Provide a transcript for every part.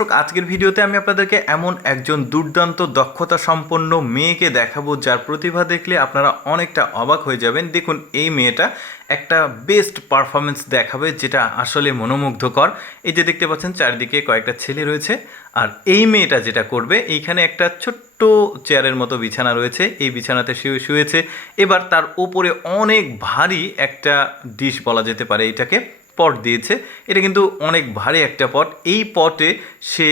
দর্শক, আজকের ভিডিওতে আমি আপনাদেরকে এমন একজন দুর্দান্ত দক্ষতা সম্পন্ন মেয়েকে দেখাবো যার প্রতিভা দেখলে আপনারা অনেকটা অবাক হয়ে যাবেন। দেখুন, এই মেয়েটা একটা বেস্ট পারফরমেন্স দেখাবে যেটা আসলে মনোমুগ্ধকর। এই যে দেখতে পাচ্ছেন চারিদিকে কয়েকটা ছেলে রয়েছে, আর এই মেয়েটা যেটা করবে, এইখানে একটা ছোট্ট চেয়ারের মতো বিছানা রয়েছে, এই বিছানাতে শুয়েছে। এবার তার ওপরে অনেক ভারী একটা ডিশ বলা যেতে পারে, এটাকে পট দিয়েছে। এটা কিন্তু অনেক ভারী একটা পট। এই পটে সে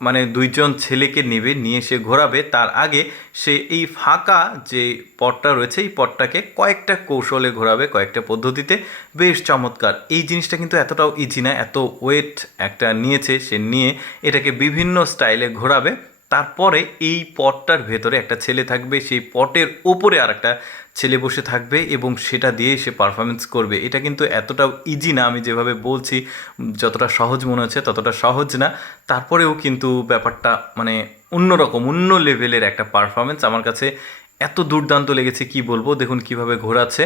মানে দুইজন ছেলেকে নেবে, নিয়ে সে ঘোরাবে। তার আগে সে এই ফাঁকা যে পটটা রয়েছে এই পটটাকে কয়েকটা কৌশলে ঘোরাবে, কয়েকটা পদ্ধতিতে। বেশ চমৎকার। এই জিনিসটা কিন্তু এতটাও ইজি না, এত ওয়েট একটা নিয়েছে সে, নিয়ে এটাকে বিভিন্ন স্টাইলে ঘোরাবে। তারপরে এই পটটার ভেতরে একটা ছেলে থাকবে, সেই পটের ওপরে আর একটা ছেলে বসে থাকবে এবং সেটা দিয়ে সে পারফরমেন্স করবে। এটা কিন্তু এতটাও ইজি না, আমি যেভাবে বলছি যতটা সহজ মনে হচ্ছে ততটা সহজ না। তারপরেও কিন্তু ব্যাপারটা মানে অন্যরকম, অন্য লেভেলের একটা পারফরমেন্স। আমার কাছে এত দুর্দান্ত লেগেছে কি বলবো। দেখুন কিভাবে ঘোরাচ্ছে,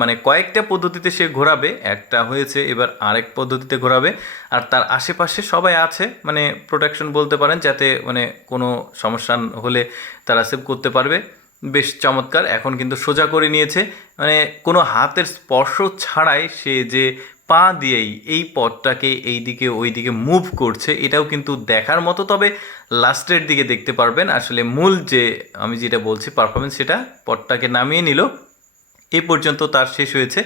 মানে কয়েকটা পদ্ধতিতে সে ঘোরাবে, একটা হয়েছে, এবার আরেক পদ্ধতিতে ঘোরাবে। আর তার আশেপাশে সবাই আছে, মানে প্রোটেকশন বলতে পারেন, যাতে মানে কোনো সমস্যা হলে তারা সেভ করতে পারবে। বেশ চমৎকার। এখন কিন্তু সোজা করে নিয়েছে, মানে কোনো হাতের স্পর্শ ছাড়াই সে যে পা দিয়েই এই পথটাকে এই দিকে ওই দিকে মুভ করছে, এটাও কিন্তু দেখার মতো। তবে লাস্টের দিকে দেখতে পারবেন আসলে মূল যে আমি যেটা বলছি পারফরমেন্স, সেটা পথটাকে নামিয়ে নিল। এই পর্যন্ত তার শেষ হয়েছে।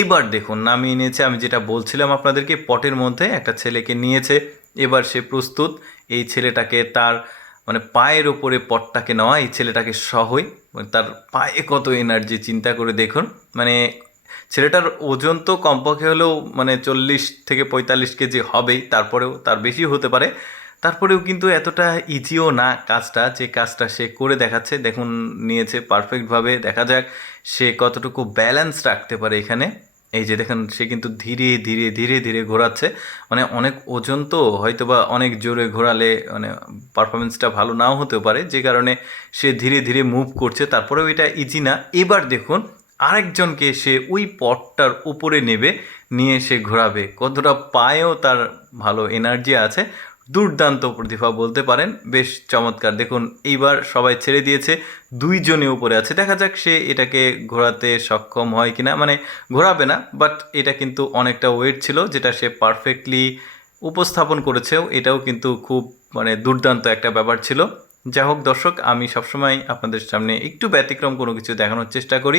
এবার দেখুন নামিয়ে নিয়েছে, আমি যেটা বলছিলাম আপনাদেরকে, পটের মধ্যে একটা ছেলেকে নিয়েছে। এবার সে প্রস্তুত এই ছেলেটাকে তার মানে পায়ের ওপরে পটটাকে নেওয়া, এই ছেলেটাকে সহই। তার পায়ে কত এনার্জি চিন্তা করে দেখুন। মানে ছেলেটার ওজন তো কমপক্ষে হলেও মানে 40 থেকে 45 কেজি হবেই, তারপরেও তার বেশি হতে পারে। তারপরেও কিন্তু এতটা ইজিও না কাজটা, যে কাজটা সে করে দেখাচ্ছে। দেখুন নিয়েছে পারফেক্টভাবে, দেখা যাক সে কতটুকু ব্যালেন্স রাখতে পারে এখানে। এই যে দেখেন, সে কিন্তু ধীরে ধীরে ধীরে ধীরে ঘোরাচ্ছে। মানে অনেক ওজন তো, হয়তো বা অনেক জোরে ঘোরালে মানে পারফরমেন্সটা ভালো নাও হতে পারে, যে কারণে সে ধীরে ধীরে মুভ করছে। তারপরেও এটা ইজি না। এবার দেখুন আরেকজনকে সে ওই পটটার উপরে নেবে, নিয়ে সে ঘোরাবে। কতটা পায়েও তার ভালো এনার্জি আছে, দুর্দান্ত প্রতিভা বলতে পারেন। বেশ চমৎকার। দেখুন এইবার সবাই ছেড়ে দিয়েছে, দুইজনে উপরে আছে। দেখা যাক সে এটাকে ঘোরাতে সক্ষম হয় কিনা, মানে ঘোরাবে না, বাট এটা কিন্তু অনেকটা ওয়েট ছিল যেটা সে পারফেক্টলি উপস্থাপন করেছেও। এটাও কিন্তু খুব মানে দুর্দান্ত একটা ব্যাপার ছিল। যাই হোক দর্শক, আমি সবসময় আপনাদের সামনে একটু ব্যতিক্রম কোনো কিছু দেখানোর চেষ্টা করি।